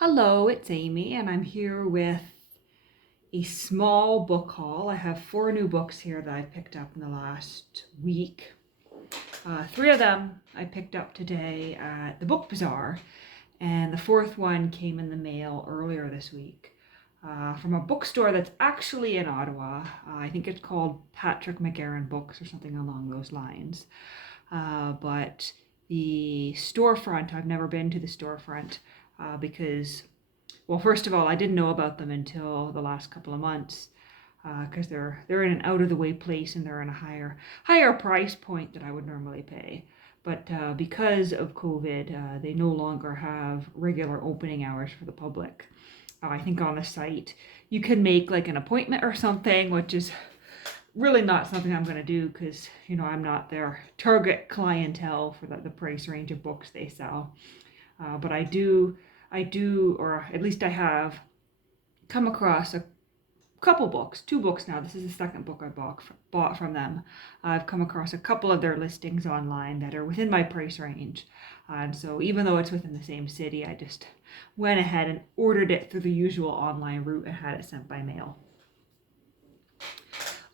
Hello, it's Amy, and I'm here with a small book haul. I have 4 new books here that I picked up in the last week. 3 of them I picked up today at the book bazaar, and the 4th one came in the mail earlier this week from a bookstore that's actually in Ottawa. I think it's called Patrick McGarren Books or something along those lines. But the storefront, I've never been to the storefront because, well, first of all, I didn't know about them until the last couple of months because they're in an out of the way place and they're in a higher price point that I would normally pay. But because of COVID, they no longer have regular opening hours for the public. I think on the site you can make like an appointment or something, which is really not something I'm going to do because, I'm not their target clientele for the price range of books they sell. But I do, or at least I have come across a couple books, 2 books now. This is the second book I bought from them. I've come across a couple of their listings online that are within my price range. And so even though it's within the same city, I just went ahead and ordered it through the usual online route and had it sent by mail.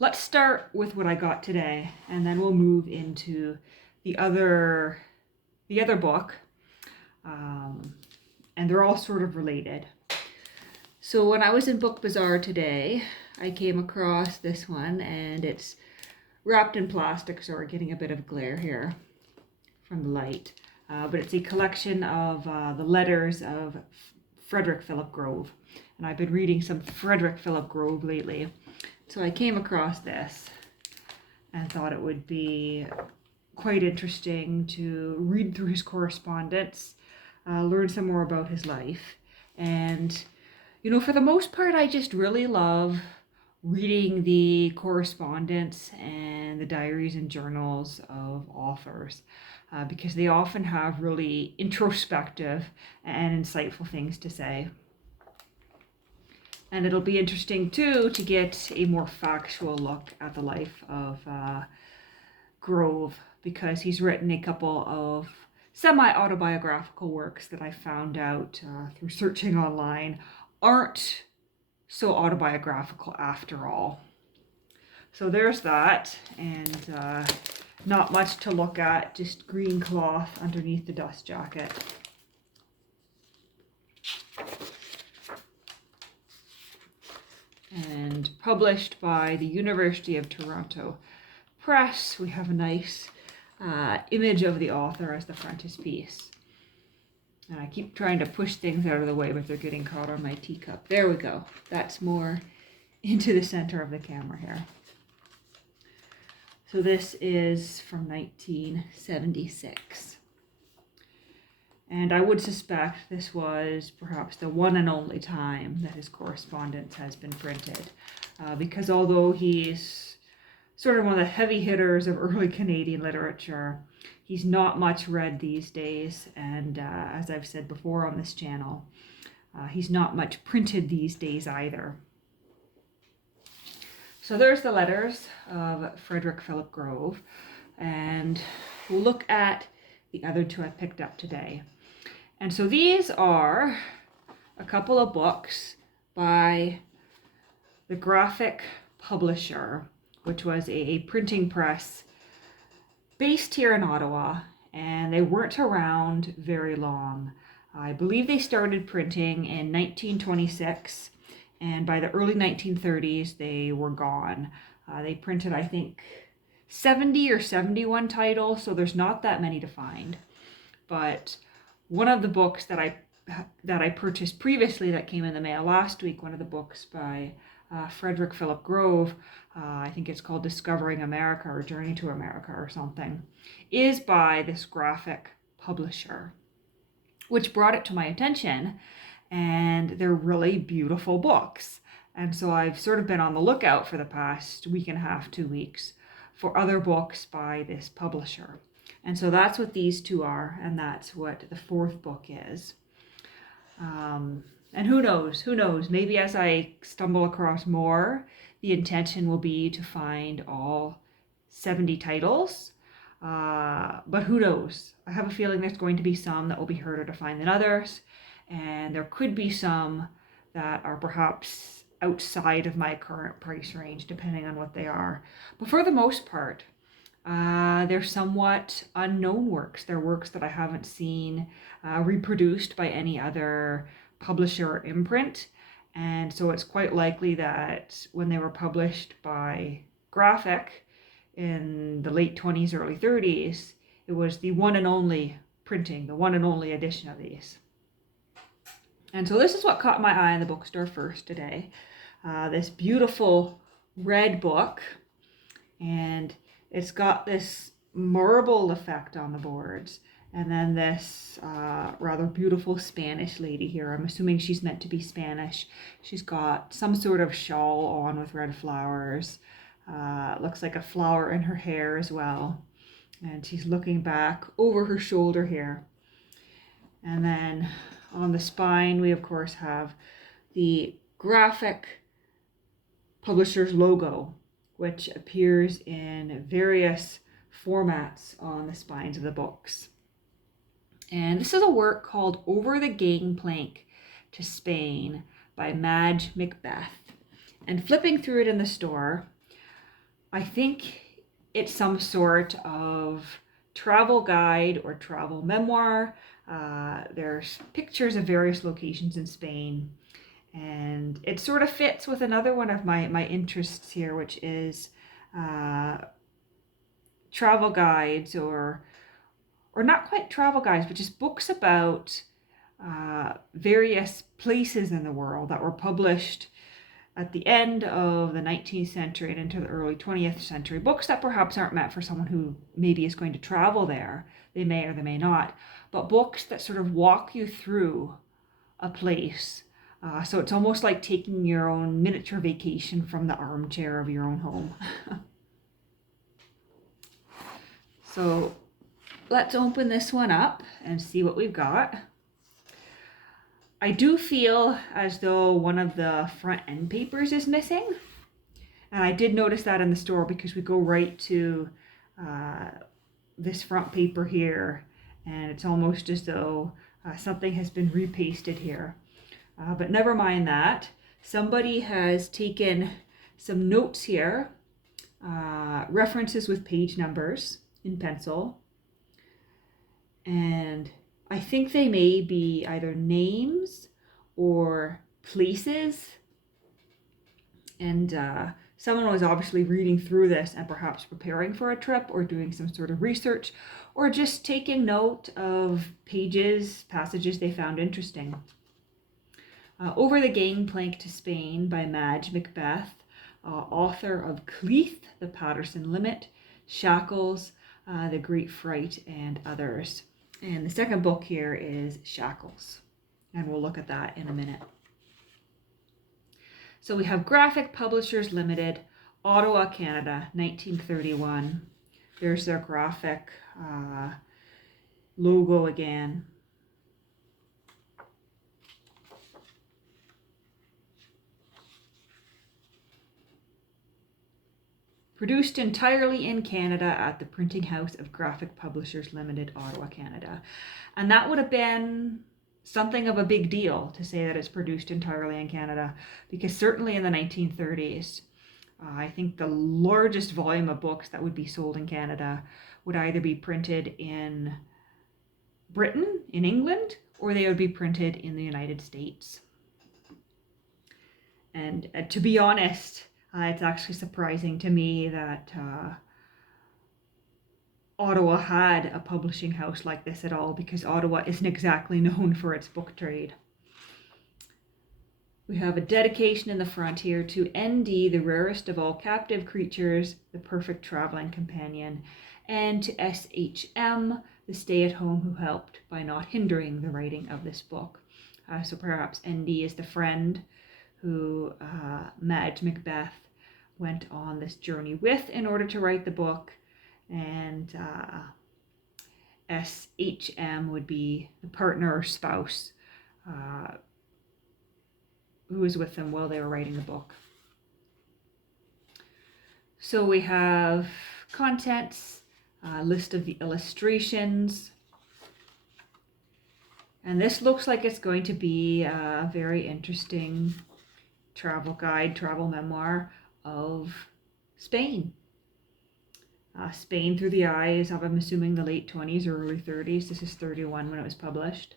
Let's start with what I got today, and then we'll move into the other book. And they're all sort of related. So when I was in Book Bazaar today, I came across this one, and it's wrapped in plastic, so we're getting a bit of glare here from the light. But it's a collection of the letters of Frederick Philip Grove. And I've been reading some Frederick Philip Grove lately. So I came across this and thought it would be quite interesting to read through his correspondence, learn some more about his life. And, for the most part, I just really love reading the correspondence and the diaries and journals of authors because they often have really introspective and insightful things to say. And it'll be interesting, too, to get a more factual look at the life of Grove, because he's written a couple of semi-autobiographical works that I found out through searching online aren't so autobiographical after all. So there's that, and not much to look at, just green cloth underneath the dust jacket. And published by the University of Toronto Press. We have a nice image of the author as the frontispiece. And I keep trying to push things out of the way, but they're getting caught on my teacup. There we go. That's more into the center of the camera here. So this is from 1976. And I would suspect this was perhaps the one and only time that his correspondence has been printed. Because although he's sort of one of the heavy hitters of early Canadian literature, he's not much read these days. And as I've said before on this channel, he's not much printed these days either. So there's the letters of Frederick Philip Grove. And we'll look at the other 2 I picked up today. And so these are a couple of books by the Graphic Publisher, which was a printing press based here in Ottawa, and they weren't around very long. I believe they started printing in 1926, and by the early 1930s, they were gone. They printed, I think, 70 or 71 titles, so there's not that many to find. But one of the books that I purchased previously that came in the mail last week, one of the books by Frederick Philip Grove, I think it's called Discovering America or Journey to America or something, is by this Graphic Publisher, which brought it to my attention, and they're really beautiful books. And so I've sort of been on the lookout for the past week and a half, 2 weeks, for other books by this publisher. And so that's what these 2 are, and that's what the 4th book is. And who knows, maybe as I stumble across more, the intention will be to find all 70 titles. But who knows? I have a feeling there's going to be some that will be harder to find than others. and there could be some that are perhaps outside of my current price range, depending on what they are. But for the most part, they're somewhat unknown works. They're works that I haven't seen reproduced by any other publisher or imprint. And so it's quite likely that when they were published by Graphic in the late 20s, early 30s, it was the one and only printing, the one and only edition of these. And so this is what caught my eye in the bookstore first today. This beautiful red book, and it's got this marble effect on the boards, and then this rather beautiful Spanish lady here. I'm assuming she's meant to be Spanish. She's got some sort of shawl on with red flowers. Looks like a flower in her hair as well. And she's looking back over her shoulder here. And then on the spine, we of course have the Graphic publisher's logo, which appears in various formats on the spines of the books. And this is a work called Over the Gangplank to Spain by Madge Macbeth. And flipping through it in the store, I think it's some sort of travel guide or travel memoir. There's pictures of various locations in Spain, and it sort of fits with another one of my interests here, which is travel guides, or not quite travel guides, but just books about various places in the world that were published at the end of the 19th century and into the early 20th century. Books that perhaps aren't meant for someone who maybe is going to travel there. They may or they may not. But books that sort of walk you through a place. So it's almost like taking your own miniature vacation from the armchair of your own home. So let's open this one up and see what we've got. I do feel as though one of the front end papers is missing. And I did notice that in the store, because we go right to this front paper here, and it's almost as though something has been repasted here. But never mind that. Somebody has taken some notes here, references with page numbers in pencil. And I think they may be either names or places. And someone was obviously reading through this and perhaps preparing for a trip or doing some sort of research, or just taking note of passages they found interesting. Over the Gangplank to Spain by Madge Macbeth, author of Cleath, The Patterson Limit, Shackles, The Great Fright, and others. And the second book here is Shackles, and we'll look at that in a minute. So we have Graphic Publishers Limited, Ottawa, Canada, 1931. There's their Graphic logo again. Produced entirely in Canada at the printing house of Graphic Publishers Limited, Ottawa, Canada. And that would have been something of a big deal to say that it's produced entirely in Canada, because certainly in the 1930s, I think the largest volume of books that would be sold in Canada would either be printed in Britain, in England, or they would be printed in the United States. And to be honest, it's actually surprising to me that Ottawa had a publishing house like this at all, because Ottawa isn't exactly known for its book trade. We have a dedication in the front here to ND, the rarest of all captive creatures, the perfect traveling companion, and to SHM, the stay-at-home who helped by not hindering the writing of this book. So perhaps ND is the friend who Madge Macbeth went on this journey with in order to write the book, and SHM would be the partner or spouse who was with them while they were writing the book. So we have contents, a list of the illustrations, And this looks like it's going to be a very interesting travel guide, travel memoir of Spain. Spain through the eyes of, I'm assuming, the late 20s or early 30s. This is 31 when it was published.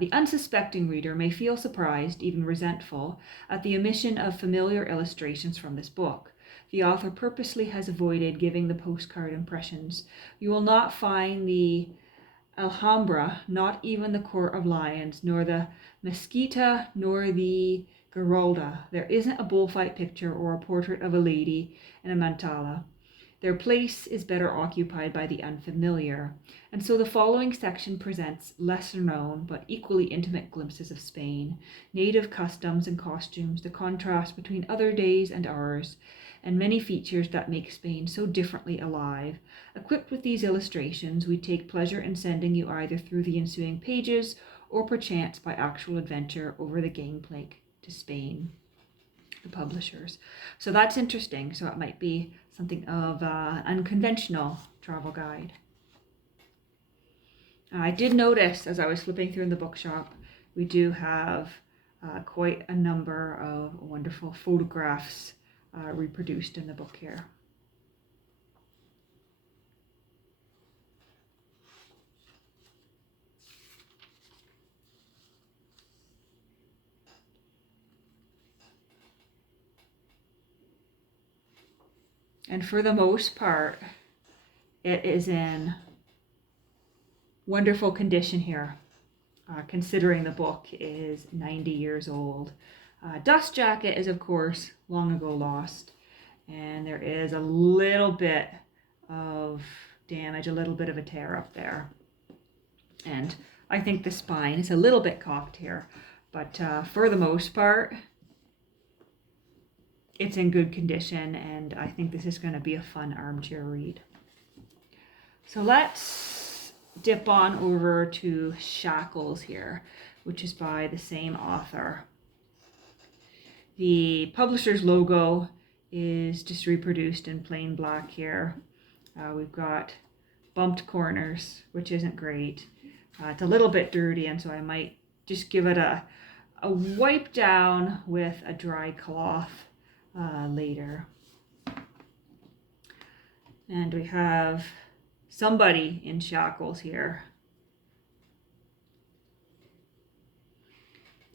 The unsuspecting reader may feel surprised, even resentful, at the omission of familiar illustrations from this book. The author purposely has avoided giving the postcard impressions. You will not find the Alhambra, not even the Court of Lions, nor the Mesquita, nor the Giralda. There isn't a bullfight picture or a portrait of a lady in a mantilla. Their place is better occupied by the unfamiliar, and so the following section presents lesser known but equally intimate glimpses of Spain, native customs and costumes, the contrast between other days and ours, and many features that make Spain so differently alive. Equipped with these illustrations, we take pleasure in sending you either through the ensuing pages or perchance by actual adventure over the Gangplank to Spain. The publishers. So that's interesting. So it might be something of an unconventional travel guide. I did notice as I was flipping through in the bookshop, we do have quite a number of wonderful photographs reproduced in the book here. And for the most part, it is in wonderful condition here, considering the book is 90 years old. Dust jacket is, of course, long ago lost, and there is a little bit of damage, a little bit of a tear up there. And I think the spine is a little bit cocked here, but for the most part, it's in good condition, and I think this is going to be a fun armchair read. So let's dip on over to Shackles here, which is by the same author. The publisher's logo is just reproduced in plain black here. We've got bumped corners, which isn't great. It's a little bit dirty, and so I might just give it a wipe down with a dry cloth later. And we have somebody in shackles here.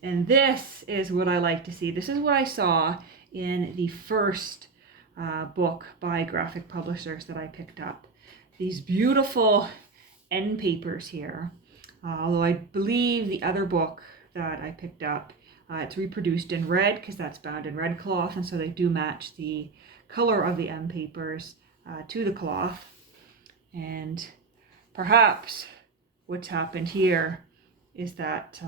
And this is what I like to see. This is what I saw in the first book by graphic publishers that I picked up. These beautiful end papers here. Although I believe the other book that I picked up, it's reproduced in red because that's bound in red cloth, and so they do match the color of the end papers to the cloth. And perhaps what's happened here is that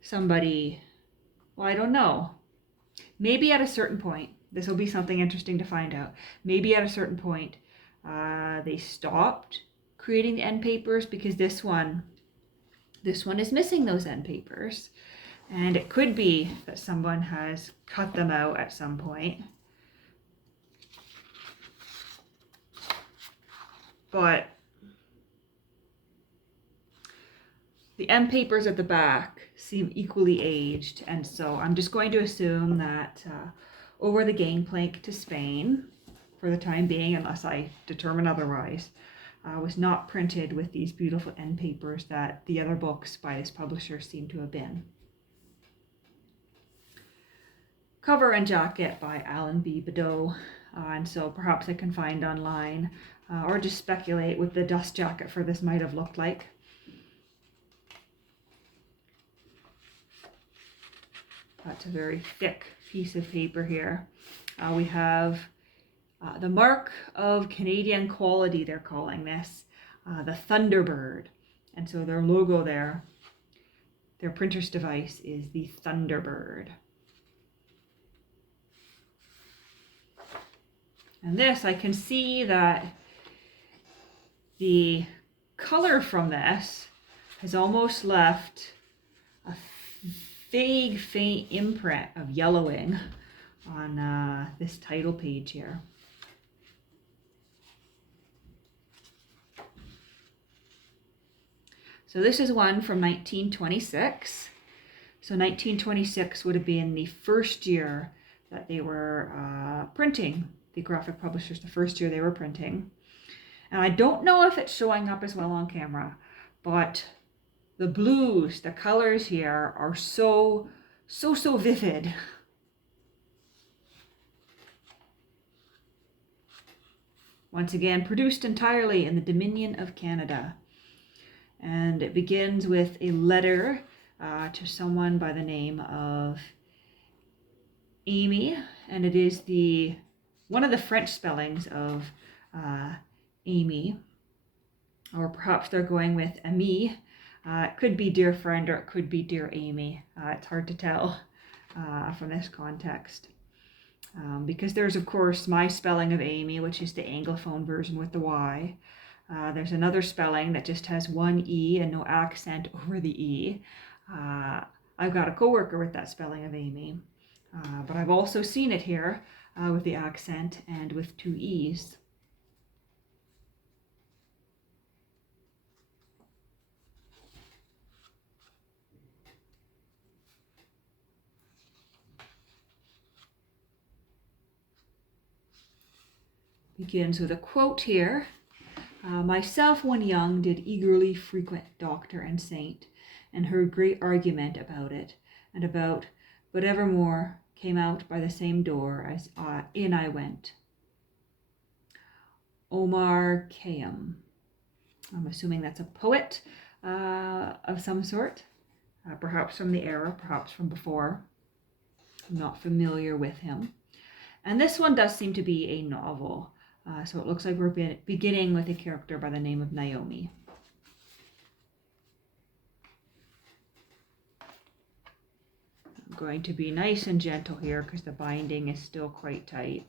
somebody, well, I don't know, maybe at a certain point, this will be something interesting to find out, maybe at a certain point they stopped creating the end papers because this one is missing those end papers, and it could be that someone has cut them out at some point. But the end papers at the back seem equally aged, and so I'm just going to assume that Over the Gangplank to Spain, for the time being, unless I determine otherwise, was not printed with these beautiful end papers that the other books by this publisher seem to have been. Cover and jacket by Alan B. Badeau, and so perhaps I can find online or just speculate what the dust jacket for this might have looked like. That's a very thick piece of paper here. We have the mark of Canadian quality, they're calling this, the Thunderbird. And so their logo there, their printer's device is the Thunderbird. And this, I can see that the color from this has almost left a vague, faint imprint of yellowing on this title page here. So this is one from 1926. So 1926 would have been the first year that they were printing, the graphic publishers, the first year they were printing. And I don't know if it's showing up as well on camera, but the blues, the colors here are so vivid. Once again, produced entirely in the Dominion of Canada. And it begins with a letter to someone by the name of Amy, and it is one of the French spellings of Amy, or perhaps they're going with Ami. It could be dear friend, or it could be dear Amy. It's hard to tell from this context. Because there's, of course, my spelling of Amy, which is the Anglophone version with the Y. There's another spelling that just has one E and no accent over the E. I've got a coworker with that spelling of Amy, but I've also seen it here with the accent and with two E's. Begins with a quote here. Myself, when young, did eagerly frequent doctor and saint, and heard great argument about it, and about, but evermore came out by the same door as in I went. Omar Khayyam. I'm assuming that's a poet of some sort, perhaps from the era, perhaps from before. I'm not familiar with him. And this one does seem to be a novel. So it looks like we're beginning with a character by the name of Naomi. I'm going to be nice and gentle here because the binding is still quite tight.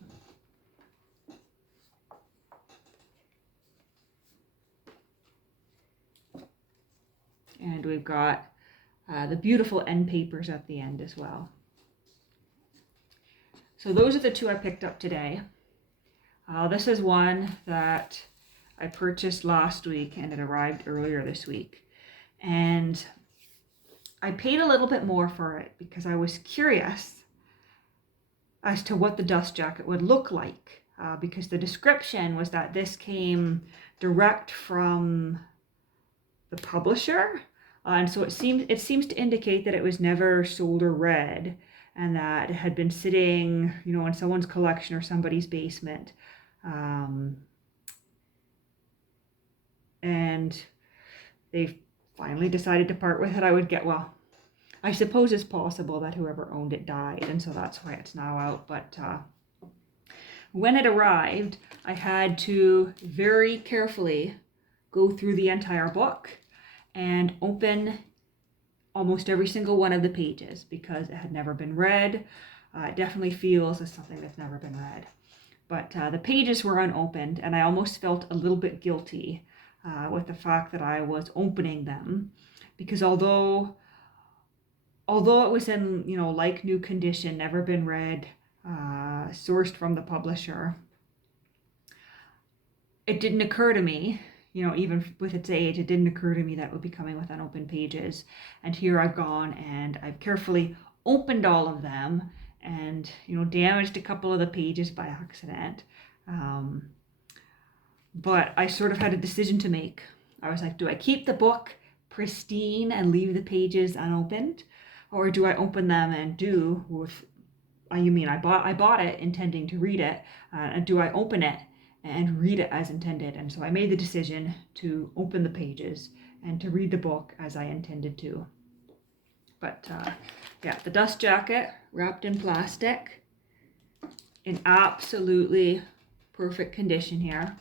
And we've got the beautiful end papers at the end as well. So those are the two I picked up today. This is one that I purchased last week and it arrived earlier this week. And I paid a little bit more for it because I was curious as to what the dust jacket would look like. Because the description was that this came direct from the publisher. And so it seems to indicate that it was never sold or read, and that it had been sitting, in someone's collection or somebody's basement. And they finally decided to part with it. I suppose it's possible that whoever owned it died, and so that's why it's now out. But when it arrived, I had to very carefully go through the entire book and open almost every single one of the pages because it had never been read. It definitely feels as something that's never been read. But the pages were unopened, and I almost felt a little bit guilty with the fact that I was opening them, because although it was in, like new condition, never been read, sourced from the publisher, it didn't occur to me, even with its age, it didn't occur to me that it would be coming with unopened pages. And here I've gone and I've carefully opened all of them and, damaged a couple of the pages by accident. But I sort of had a decision to make. I was like, do I keep the book pristine and leave the pages unopened? Or do I open them and do with, I bought it intending to read it, and do I open it and read it as intended? And so I made the decision to open the pages and to read the book as I intended to. But the dust jacket wrapped in plastic in absolutely perfect condition here.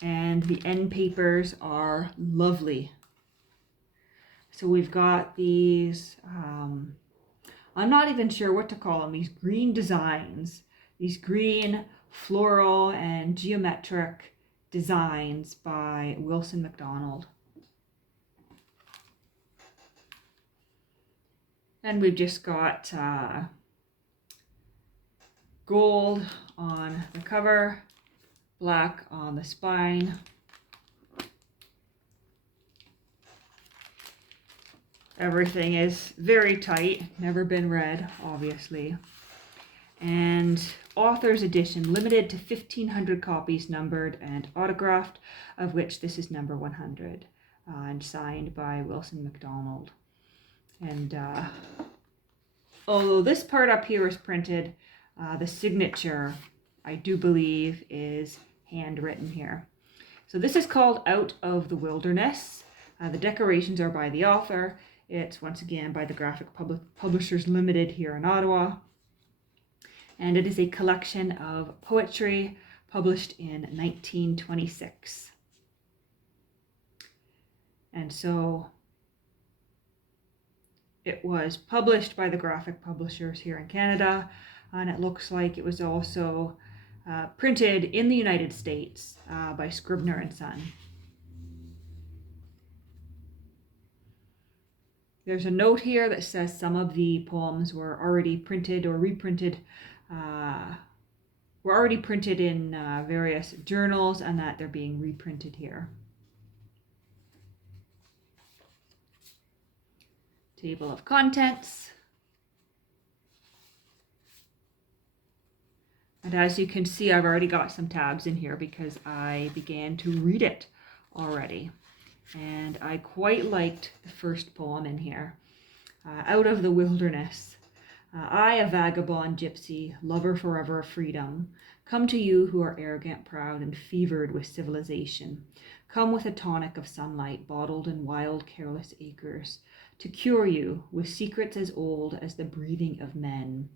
And the end papers are lovely. So we've got these, I'm not even sure what to call them, these green designs, these green floral and geometric designs by Wilson MacDonald. And we've just got gold on the cover, black on the spine, Everything is very tight, never been read, obviously. And author's edition, limited to 1,500 copies, numbered and autographed, of which this is number 100, and signed by Wilson MacDonald. And although this part up here is printed, the signature, I do believe, is handwritten here. So this is called Out of the Wilderness. The decorations are by the author. It's once again by the Graphic Publishers Limited here in Ottawa. And it is a collection of poetry published in 1926. And so it was published by the Graphic Publishers here in Canada, and it looks like it was also printed in the United States by Scribner and Son. There's a note here that says some of the poems were already printed or reprinted, in various journals, and that they're being reprinted here. Table of contents. And as you can see, I've already got some tabs in here because I began to read it already. And I quite liked the first poem in here. Out of the Wilderness. I, a vagabond gypsy, lover forever of freedom, come to you who are arrogant, proud, and fevered with civilization. Come with a tonic of sunlight bottled in wild, careless acres, to cure you with secrets as old as the breathing of men.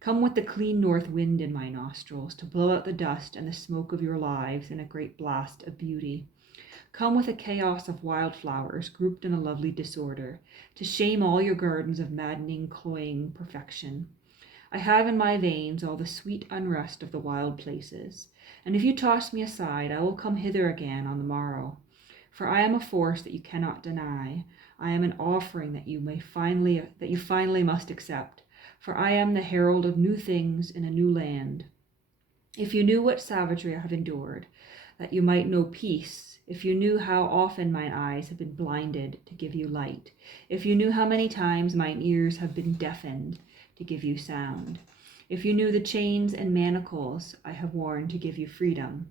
Come with the clean north wind in my nostrils, to blow out the dust and the smoke of your lives in a great blast of beauty. Come with a chaos of wildflowers grouped in a lovely disorder, to shame all your gardens of maddening, cloying perfection. I have in my veins all the sweet unrest of the wild places, and if you toss me aside, I will come hither again on the morrow. For I am a force that you cannot deny. I am an offering that you finally must accept. For I am the herald of new things in a new land. If you knew what savagery I have endured, that you might know peace, if you knew how often mine eyes have been blinded to give you light, if you knew how many times mine ears have been deafened to give you sound, if you knew the chains and manacles I have worn to give you freedom,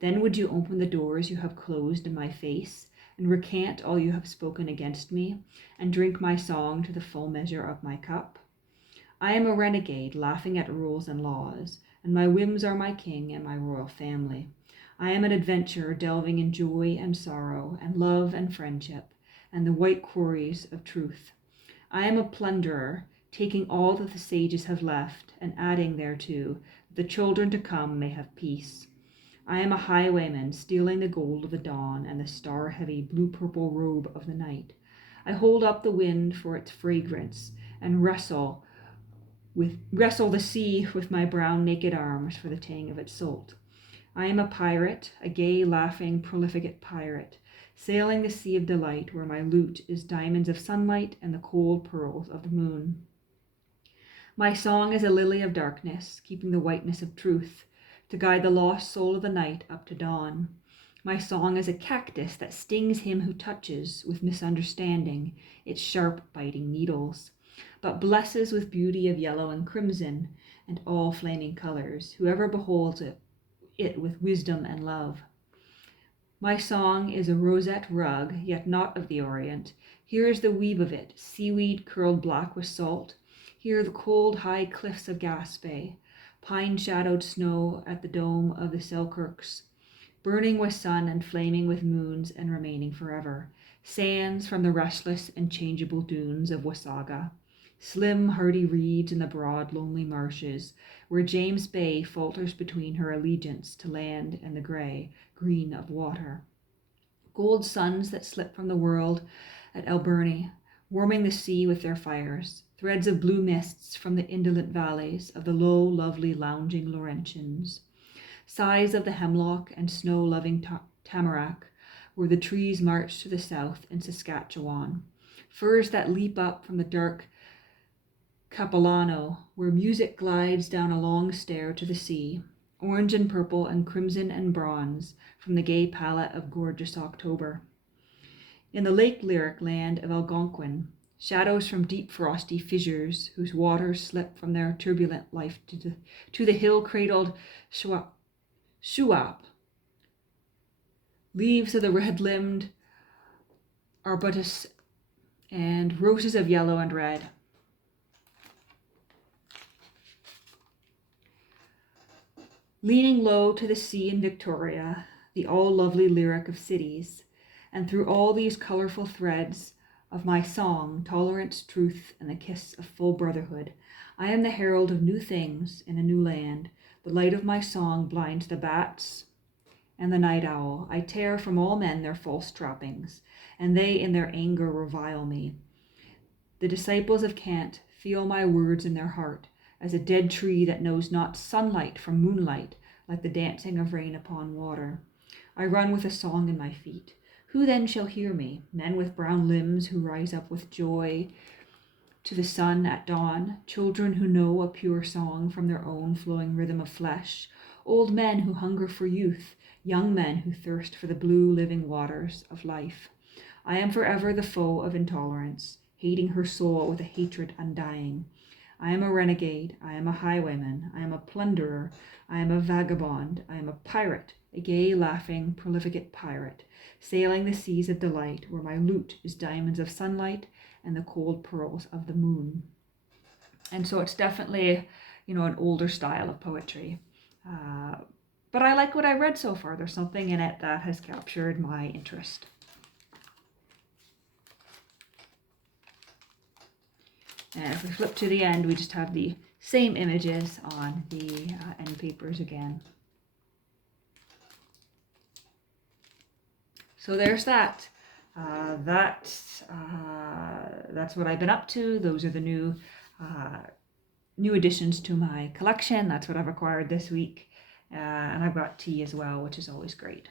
then would you open the doors you have closed in my face, and recant all you have spoken against me, and drink my song to the full measure of my cup. I am a renegade, laughing at rules and laws, and my whims are my king and my royal family. I am an adventurer, delving in joy and sorrow, and love and friendship, and the white quarries of truth. I am a plunderer, taking all that the sages have left, and adding thereto, that the children to come may have peace. I am a highwayman, stealing the gold of the dawn and the star-heavy blue-purple robe of the night. I hold up the wind for its fragrance, and wrestle the sea with my brown naked arms for the tang of its salt. I am a pirate, a gay, laughing, profligate pirate, sailing the sea of delight where my loot is diamonds of sunlight and the cold pearls of the moon. My song is a lily of darkness, keeping the whiteness of truth, to guide the lost soul of the night up to dawn. My song is a cactus that stings him who touches, with misunderstanding, its sharp, biting needles, but blesses with beauty of yellow and crimson, and all flaming colors, whoever beholds it with wisdom and love. My song is a rosette rug, yet not of the Orient. Here is the weave of it, seaweed curled black with salt. Here the cold high cliffs of Gaspé, pine-shadowed snow at the dome of the Selkirks, burning with sun and flaming with moons and remaining forever. Sands from the restless and changeable dunes of Wasaga. Slim, hardy reeds in the broad, lonely marshes, where James Bay falters between her allegiance to land and the grey green of water. Gold suns that slip from the world at Alberni, warming the sea with their fires. Threads of blue mists from the indolent valleys of the low, lovely, lounging Laurentians. Sighs of the hemlock and snow-loving tamarack, where the trees march to the south in Saskatchewan. Firs that leap up from the dark Capilano, where music glides down a long stair to the sea, orange and purple and crimson and bronze from the gay palette of gorgeous October. In the lake lyric land of Algonquin, Shadows from deep frosty fissures, whose waters slip from their turbulent life to the hill-cradled shuap. Leaves of the red-limbed arbutus and roses of yellow and red. Leaning low to the sea in Victoria, the all-lovely lyric of cities, and through all these colorful threads of my song, tolerance, truth, and the kiss of full brotherhood, I am the herald of new things in a new land. The light of my song blinds the bats and the night owl. I tear from all men their false trappings, and they in their anger revile me. The disciples of Kant feel my words in their heart, as a dead tree that knows not sunlight from moonlight, like the dancing of rain upon water. I run with a song in my feet. Who then shall hear me? Men with brown limbs who rise up with joy to the sun at dawn, children who know a pure song from their own flowing rhythm of flesh, old men who hunger for youth, young men who thirst for the blue living waters of life. I am forever the foe of intolerance, hating her soul with a hatred undying. I am a renegade, I am a highwayman, I am a plunderer, I am a vagabond, I am a pirate, a gay, laughing, profligate pirate, sailing the seas of delight, where my loot is diamonds of sunlight and the cold pearls of the moon. And so it's definitely, an older style of poetry. But I like what I read so far. There's something in it that has captured my interest. And if we flip to the end, we just have the same images on the end papers again. So there's that. That's what I've been up to. Those are the new additions to my collection. That's what I've acquired this week. And I've got tea as well, which is always great.